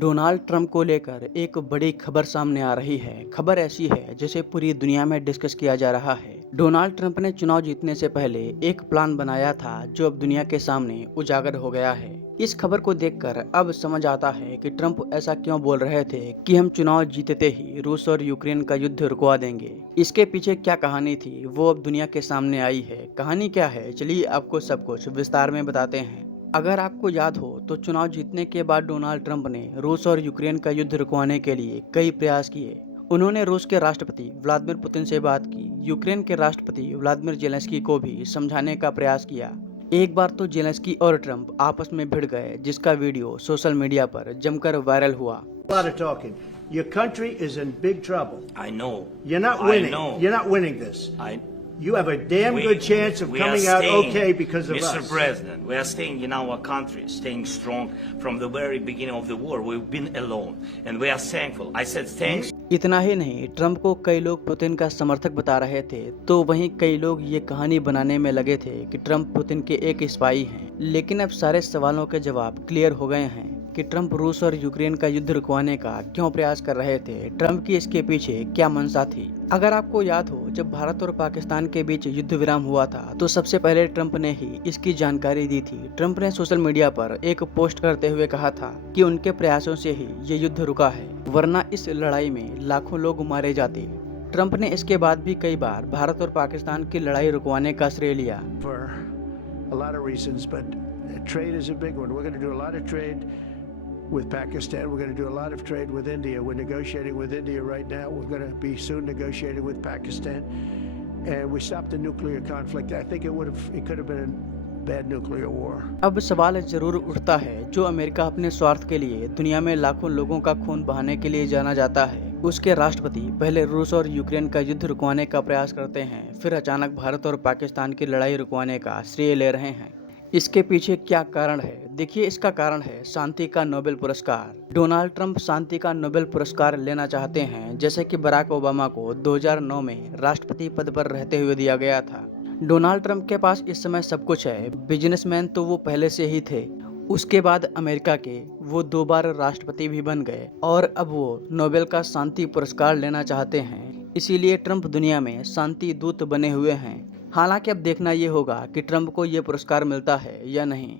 Donald Trump को लेकर एक बड़ी खबर सामने आ रही है। खबर ऐसी है जिसे पूरी दुनिया में डिस्कस किया जा रहा है। डोनाल्ड ट्रंप ने चुनाव जीतने से पहले एक प्लान बनाया था जो अब दुनिया के सामने उजागर हो गया है। इस खबर को देखकर अब समझ आता है कि ट्रंप ऐसा क्यों बोल रहे थे कि हम चुनाव जीतते ही रूस और यूक्रेन का युद्ध रुकवा देंगे। इसके पीछे क्या कहानी थी वो अब दुनिया के सामने आई है। कहानी क्या है, चलिए आपको सब कुछ विस्तार में बताते हैं। अगर आपको याद हो तो चुनाव जीतने के बाद डोनाल्ड ट्रंप ने रूस और यूक्रेन का युद्ध रुकवाने के लिए कई प्रयास किए। उन्होंने रूस के राष्ट्रपति व्लादिमीर पुतिन से बात की, यूक्रेन के राष्ट्रपति व्लादिमीर जेलेंस्की को भी समझाने का प्रयास किया। एक बार तो जेलेंस्की और ट्रंप आपस में भिड़ गए, जिसका वीडियो सोशल मीडिया पर जमकर वायरल हुआ। A lot of talking. Your country is in big trouble. I know. You're not I winning. know. You're not winning this. You have a damn We- good chance of we are coming out staying, okay because of Mr. us. President, we are staying in our country, staying strong from the very beginning of the war. We've been alone, and we are thankful. I said thanks. इतना ही नहीं, Trump को कई लोग Putin का समर्थक बता रहे थे, तो वहीं कई लोग ये कहानी बनाने में लगे थे कि ट्रंप पुतिन के एक स्पाई हैं। लेकिन अब सारे सवालों के जवाब क्लियर हो गए हैं कि ट्रंप रूस और यूक्रेन का युद्ध रुकवाने का क्यों प्रयास कर रहे थे, ट्रंप की इसके पीछे क्या मंशा थी। अगर आपको याद हो, जब भारत और पाकिस्तान के बीच युद्ध विराम हुआ था तो सबसे पहले ट्रंप ने ही इसकी जानकारी दी थी। ट्रंप ने सोशल मीडिया पर एक पोस्ट करते हुए कहा था कि उनके प्रयासों से ही ये युद्ध रुका है, वरना इस लड़ाई में लाखों लोग मारे जाते। ट्रंप ने इसके बाद भी कई बार भारत और पाकिस्तान की लड़ाई रुकवाने का श्रेय लिया। For a lot of reasons, but trade is a big one. We're going to do a lot of trade with Pakistan. We're going to do a lot of trade with India. We're negotiating with India right now. We're going to be soon negotiating with Pakistan. And we stopped the nuclear conflict. I think it could have been a bad nuclear war. अब सवाल जरूर उठता है, जो America अपने स्वार्थ के लिए दुनिया में लाखों लोगों का खून बहाने के लिए जाना जाता है, उसके राष्ट्रपति पहले रूस और यूक्रेन का युद्ध रुकवाने का प्रयास करते हैं, फिर अचानक भारत और पाकिस्तान की लड़ाई रुकवाने का श्रेय ले रहे हैं। इसके पीछे क्या कारण है? देखिए, इसका कारण है शांति का नोबेल पुरस्कार। डोनाल्ड ट्रंप शांति का नोबेल पुरस्कार लेना चाहते हैं, जैसे कि बराक ओबामा को 2009 में राष्ट्रपति पद पर रहते हुए दिया गया था। डोनाल्ड ट्रंप के पास इस समय सब कुछ है, बिजनेसमैन तो वो पहले से ही थे। उसके बाद अमेरिका के वो 2 बार राष्ट्रपति भी बन गए और अब वो नोबेल का शांति पुरस्कार लेना चाहते हैं। इसीलिए ट्रंप दुनिया में शांति दूत बने हुए हैं। हालांकि अब देखना ये होगा कि ट्रंप को ये पुरस्कार मिलता है या नहीं।